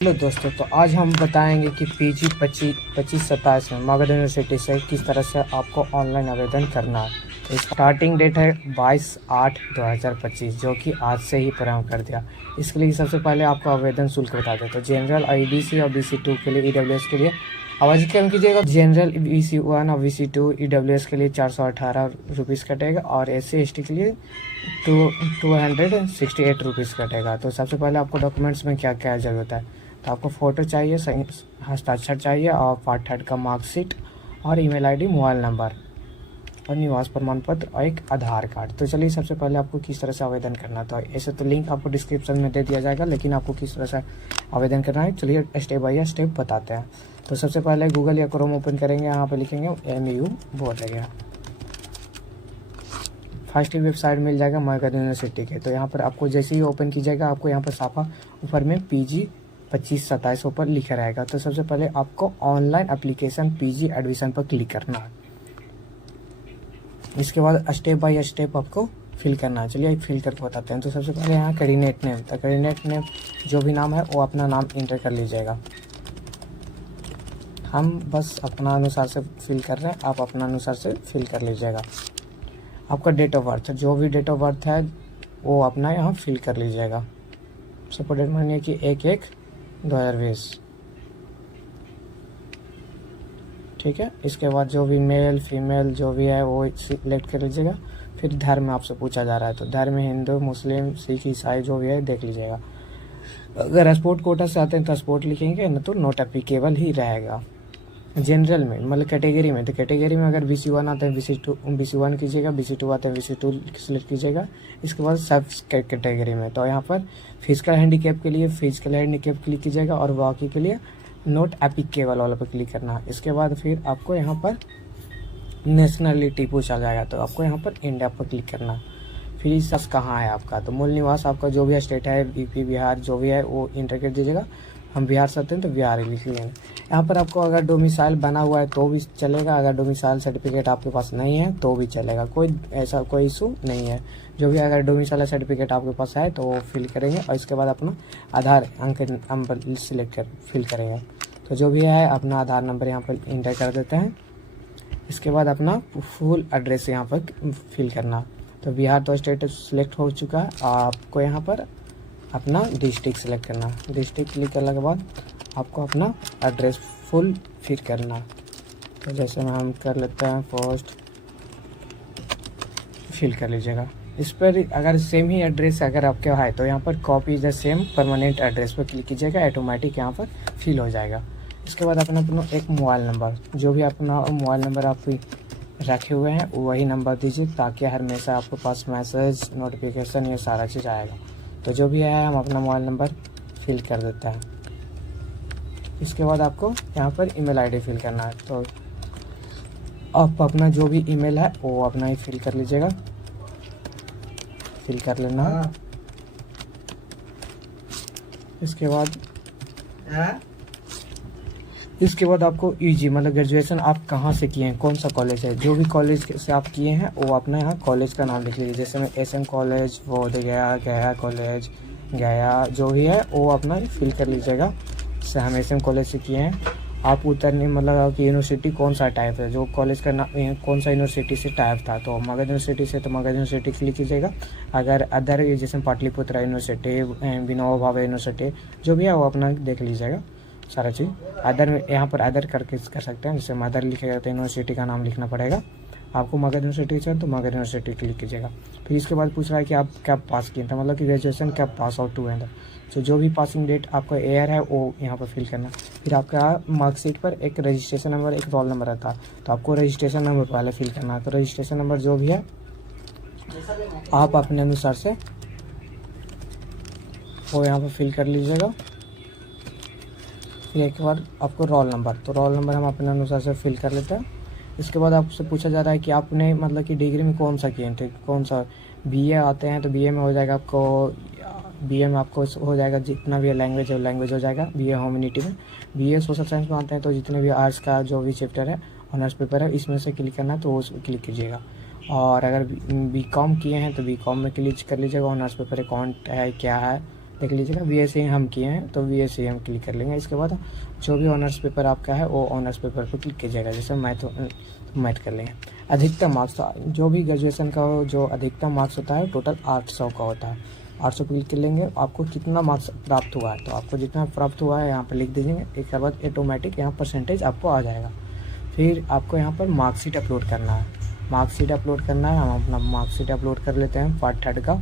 Hello दोस्तों, तो आज हम बताएंगे कि पीजी 25-27 में मगध यूनिवर्सिटी से किस तरह से आपको ऑनलाइन आवेदन करना है। तो स्टार्टिंग डेट है 22/8/2025, जो कि आज से ही प्रारंभ कर दिया। इसके लिए सबसे पहले आपको आवेदन शुल्क बता दें। तो जनरल ईबीसी और BC2 के लिए ईडब्ल्यूएस के लिए आवाज़ कम कीजिएगा। जनरल BC1 और BC2 ईडब्ल्यूएस के लिए 418 रुपीज़ कटेगा और SC/ST के लिए 268 रुपीज़ कटेगा। तो सबसे पहले आपको डॉक्यूमेंट्स में क्या क्या ज़रूरत है। तो आपको फ़ोटो चाहिए, सही हस्ताक्षर चाहिए और पार्ट थर्ड का मार्कशीट और ईमेल आईडी, मोबाइल नंबर और निवास प्रमाण पत्र और एक आधार कार्ड। तो चलिए सबसे पहले आपको किस तरह से आवेदन करना था। ऐसे तो लिंक आपको डिस्क्रिप्शन में दे दिया जाएगा, लेकिन आपको किस तरह से आवेदन करना है चलिए स्टेप बाय स्टेप बताते हैं। तो सबसे पहले गूगल या क्रोम ओपन करेंगे, यहाँ पर लिखेंगे MU बोलेगा। फर्स्ट ही वेबसाइट मिल जाएगा मगध यूनिवर्सिटी के। तो यहाँ पर आपको जैसे ही ओपन कीजिएगा, आपको यहाँ पर साफा ऊपर में PG 25-27 ऊपर लिखा रहेगा। तो सबसे पहले आपको ऑनलाइन एप्लीकेशन PG एडमिशन पर क्लिक करना है। इसके बाद स्टेप बाय स्टेप आपको फिल करना है। चलिए फिल करके बताते हैं। तो सबसे पहले यहाँ कैंडिडेट नेम, तो कैंडिडेट नेम जो भी नाम है वो अपना नाम इंटर कर लीजिएगा। हम बस अपना अनुसार से फिल कर रहे हैं, आप अपना अनुसार से फिल कर लीजिएगा। आपका डेट ऑफ बर्थ, जो भी डेट ऑफ बर्थ है वो अपना यहाँ फिल कर लीजिएगा। सपोज डेट मानिए कि 1/1/2020, ठीक है। इसके बाद जो भी मेल फीमेल जो भी है वो सिलेक्ट कर लीजिएगा। फिर धर्म आपसे पूछा जा रहा है, तो धर्म हिंदू मुस्लिम सिख ईसाई जो भी है देख लीजिएगा। अगर स्पोर्ट कोटा से आते हैं तो स्पोर्ट लिखेंगे, न तो नॉट एप्लीकेबल ही रहेगा। जनरल में मतलब कैटेगरी में, तो कैटेगरी में अगर BC1 आते हैं BC1 कीजिएगा, BC2 आते हैं BC2 सिलेक्ट कीजिएगा। इसके बाद सब कैटेगरी में तो यहाँ पर फिजिकल हैंडीकैप के लिए फिजिकल हैंडीकैप क्लिक कीजिएगा और बाकी के लिए नॉट एप्लीकेबल वाला पर क्लिक करना है। इसके बाद फिर आपको यहाँ पर नेशनलिटी पूछा जाएगा, तो आपको यहाँ पर इंडिया पर क्लिक करना है। फिर इस कहाँ है आपका, तो मूल निवास आपका जो भी स्टेट है यूपी बिहार जो भी है वो इंटर कर दीजिएगा। हम बिहार से आते हैं तो बिहार ही लिख लेंगे। यहाँ पर आपको अगर डोमिसाइल बना हुआ है तो भी चलेगा, अगर डोमिसाइल सर्टिफिकेट आपके पास नहीं है तो भी चलेगा, कोई ऐसा कोई इशू नहीं है। जो भी अगर डोमिसाइल सर्टिफिकेट आपके पास है तो वो फिल करेंगे और इसके बाद अपना आधार अंक नंबर सिलेक्ट कर फिल करेंगे। तो जो भी है अपना आधार नंबर यहाँ पर इंटर कर देते हैं। इसके बाद अपना फुल एड्रेस यहाँ पर फिल करना। तो बिहार तो स्टेट सिलेक्ट हो चुका है, आपको यहाँ पर अपना डिस्ट्रिक्ट सेलेक्ट करना। डिस्ट्रिक्ट क्लिक करने के बाद आपको अपना एड्रेस फुल फिल करना। तो जैसे में हम कर लेते हैं पोस्ट फिल कर लीजिएगा। इस पर अगर सेम ही एड्रेस अगर आपके है तो यहाँ पर copy the same permanent address पर क्लिक कीजिएगा, ऑटोमेटिक यहाँ पर फिल हो जाएगा। इसके बाद अपना एक मोबाइल नंबर, जो भी अपना मोबाइल नंबर आप रखे हुए हैं वही नंबर दीजिए, ताकि हमेशा आपके पास मैसेज नोटिफिकेशन ये सारा चीज़ आएगा। तो जो भी है हम अपना मोबाइल नंबर फिल कर देते हैं। इसके बाद आपको यहाँ पर ईमेल आईडी फिल करना है। तो आप अपना जो भी ईमेल है वो अपना ही फिल कर लीजिएगा, फिल कर लेना है। इसके बाद आपको यूजी मतलब ग्रेजुएशन आप कहाँ से किए हैं, कौन सा कॉलेज है, जो भी कॉलेज से आप किए हैं वो अपना यहाँ कॉलेज का नाम लिख लीजिए। जैसे में SM कॉलेज, बोधगया, गया कॉलेज, गया जो भी है वो अपना फिल कर लीजिएगा। जैसे हम SM कॉलेज से किए हैं, आप उतरने मतलब आपकी यूनिवर्सिटी कौन सा टाइप है, जो कॉलेज का नाम कौन सा यूनिवर्सिटी से टाइप था, तो मगध यूनिवर्सिटी से तो मगध यूनिवर्सिटी क्लिक कीजिएगा। अगर अदर जैसे पाटलिपुत्र यूनिवर्सिटी, विनोबा भावे यूनिवर्सिटी जो भी है वो अपना देख लीजिएगा सारा चीज़। अदर में यहाँ पर अदर करके कर सकते हैं, जैसे मदर लिखेगा तो यूनिवर्सिटी का नाम लिखना पड़ेगा आपको। मगध यूनिवर्सिटी से तो मगध यूनिवर्सिटी क्लिक कीजिएगा। फिर इसके बाद पूछ रहा है कि आप क्या पास किए थे, मतलब कि ग्रेजुएशन क्या पास आउट हुए हैं। तो जो भी पासिंग डेट आपका ईयर है वो यहाँ पर फिल करना। फिर आपका मार्कशीट पर एक रजिस्ट्रेशन नंबर एक रोल नंबर रहता है, तो आपको रजिस्ट्रेशन नंबर पहले फिल करना है। तो रजिस्ट्रेशन नंबर जो भी है आप अपने अनुसार से वो यहाँ पर फिल कर लीजिएगा। फिर एक बार आपको रोल नंबर, तो रोल नंबर हम अपने अनुसार से फिल कर लेते हैं। इसके बाद आपसे पूछा जा रहा है कि आपने मतलब कि डिग्री में कौन सा किए थे, कौन सा BA आते हैं तो BA में हो जाएगा आपको, BA में आपको हो जाएगा जितना भी लैंग्वेज है लैंग्वेज हो जाएगा। BA ह्यूमैनिटी में, BA सोशल साइंस में आते हैं तो जितने भी आर्ट्स का जो भी चैप्टर है ऑनर्स पेपर है इसमें से क्लिक करना है तो उस क्लिक कीजिएगा। और अगर BCom किए हैं तो BCom में क्लिक कर लीजिएगा, ऑनर्स पेपर अकाउंट है क्या है देख लीजिएगा VSC हम किए हैं तो VSC हम क्लिक कर लेंगे। इसके बाद जो भी ऑनर्स पेपर आपका है वो ऑनर्स पेपर पर क्लिक कीजिएगा। जैसे मैथ कर लेंगे। अधिकतम मार्क्स, तो जो भी ग्रेजुएशन का जो अधिकतम मार्क्स होता है टोटल 800 का होता है। 800 क्लिक कर लेंगे। आपको कितना मार्क्स प्राप्त हुआ है तो आपको जितना प्राप्त हुआ है यहाँ पर लिख दीजिए। एक बाद ऑटोमेटिक यहाँ परसेंटेज आपको आ जाएगा। फिर आपको यहाँ पर मार्कशीट अपलोड करना है। मार्कशीट अपलोड करना है। हम अपना मार्कशीट अपलोड कर लेते हैं पार्ट 3 का।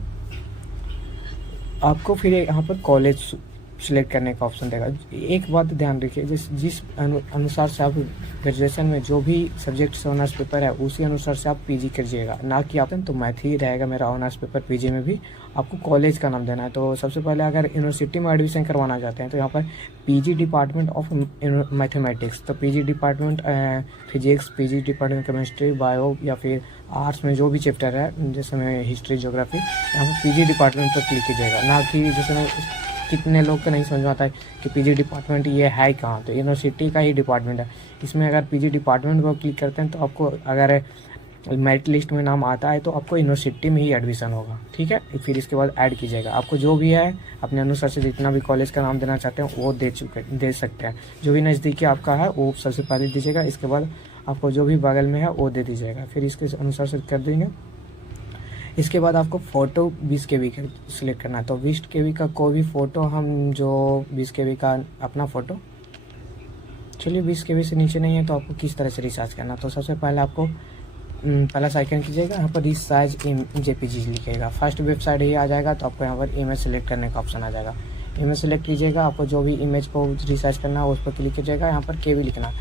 आपको फिर यहाँ पर कॉलेज सिलेक्ट करने का ऑप्शन देगा। एक बात ध्यान रखिए, जिस अनुसार से आप ग्रेजुएशन में जो भी सब्जेक्ट से ऑनर्स पेपर है उसी अनुसार से आप पीजी करिएगा, ना कि आप तो मैथ ही रहेगा मेरा ऑनर्स पेपर। पीजी में भी आपको कॉलेज का नाम देना है। तो सबसे पहले अगर यूनिवर्सिटी में एडमिशन करवाना चाहते हैं तो यहाँ पर पीजी डिपार्टमेंट ऑफ मैथमेटिक्स, तो PG department physics, PG department chemistry, bio या फिर आर्ट्स में जो भी चैप्टर है जैसे में हिस्ट्री, ज्योग्राफी, यहाँ पर पीजी डिपार्टमेंट पर क्लिक कीजिएगा। ना कि जैसे में कितने लोग को नहीं समझ में आता है कि पीजी डिपार्टमेंट ये है कहाँ, तो यूनिवर्सिटी का ही डिपार्टमेंट है। इसमें अगर पीजी डिपार्टमेंट को क्लिक करते हैं तो आपको अगर मेरिट लिस्ट में नाम आता है तो आपको यूनिवर्सिटी में ही एडमिशन होगा। ठीक है, फिर इसके बाद ऐड कीजिएगा। आपको जो भी है अपने अनुसार से जितना भी कॉलेज का नाम देना चाहते हैं वो दे सकते हैं। जो भी नज़दीकी आपका है वो सबसे पहले दीजिएगा। इसके बाद आपको जो भी बगल में है वो दे दीजिएगा। फिर इसके अनुसार से कर देंगे। इसके बाद आपको फ़ोटो 20 KB का सिलेक्ट करना है। तो 20 KB का कोई भी फ़ोटो, हम जो 20 KB का अपना फ़ोटो, चलिए 20 KB से नीचे नहीं है तो आपको किस तरह से रिचार्ज करना। तो सबसे पहले आपको पहला साइकन कीजिएगा। यहाँ पर रिसाइज JPG लिखिएगा। फर्स्ट वेबसाइट ही आ जाएगा तो आपको यहाँ पर इमेज सेलेक्ट करने का ऑप्शन आ जाएगा। इमेज सेलेक्ट कीजिएगा। आपको जो भी इमेज को रिसाइज करना है उस पर क्लिक कीजिएगा। यहाँ पर KB लिखना,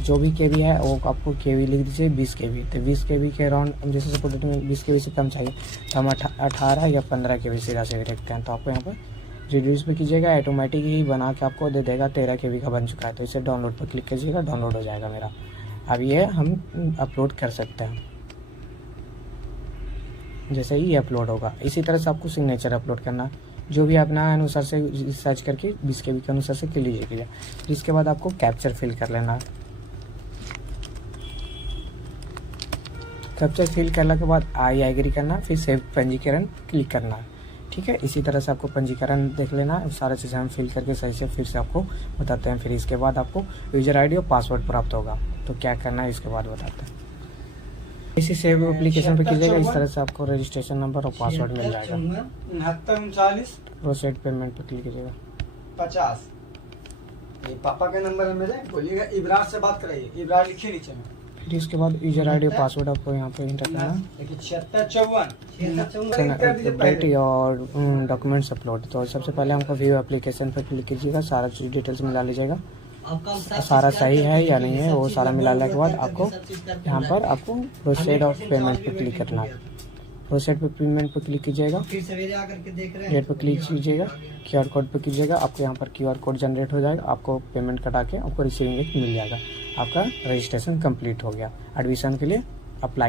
जो भी KB है वो आपको KB लिख दीजिए 20 KB। तो 20 KB के अराउंड, जैसे सपोज 20 KB से कम चाहिए तो हम 18 या 15 KB सीधा से रखते हैं। तो आपको यहाँ पर रिड्यूस पे कीजिएगा। ऑटोमेटिक ही बना के आपको दे देगा। 13 KB का बन चुका है तो इसे डाउनलोड पर क्लिक कीजिएगा, डाउनलोड हो जाएगा मेरा। अब ये हम अपलोड कर सकते हैं। जैसे ही अपलोड होगा इसी तरह से आपको सिग्नेचर अपलोड करना, जो भी अपना अनुसार से सर्च करके 20 KB के अनुसार से कर लीजिएगा। इसके बाद आपको कैप्चर फिल कर लेना। कैप्चर फिल करने के बाद आई एग्री करना, फिर सेव पंजीकरण क्लिक करना। ठीक है, इसी तरह से आपको पंजीकरण देख लेना। सारा चीज़ें हम फिल करके सही से फिर से आपको बताते हैं। फिर इसके बाद आपको यूजर ID और पासवर्ड प्राप्त होगा। तो क्या करना है इसके बाद बताते हैं। इसी सेव एप्लीकेशन पे कीजिएगा। इस तरह से आपको रजिस्ट्रेशन नंबर और पासवर्ड मिल जाएगा। 6939 प्रोसेड पेमेंट पे क्लिक कीजिएगा। 50 ये पापा का नंबर है मेरे, बोलिएगा इब्रार से बात कराइए। इब्रार लिखिए नीचे में। फिर इसके बाद यूजर ID और पासवर्ड आपको यहाँ पे एंटर करना है। देखिए 7654 और डॉक्यूमेंट्स अपलोड। तो सबसे पहले हमको व्यू एप्लीकेशन पर क्लिक कीजिएगा। सारा चीज़ डिटेल्स मिला लीजिएगा। सारा सही है या नहीं है वो सारा मिलाने के बाद आपको यहाँ पर आपको प्रोसेड ऑफ पेमेंट पर क्लिक करना है। प्रोसेड पे पेमेंट पर क्लिक कीजिएगा। डेट पर क्लिक कीजिएगा। QR कोड पर कीजिएगा। आपको यहाँ पर QR कोड जनरेट हो जाएगा। आपको पेमेंट कटा के आपको रिसीविंग मिल जाएगा। आपका रजिस्ट्रेशन कंप्लीट हो गया। एडमिशन के लिए अप्लाई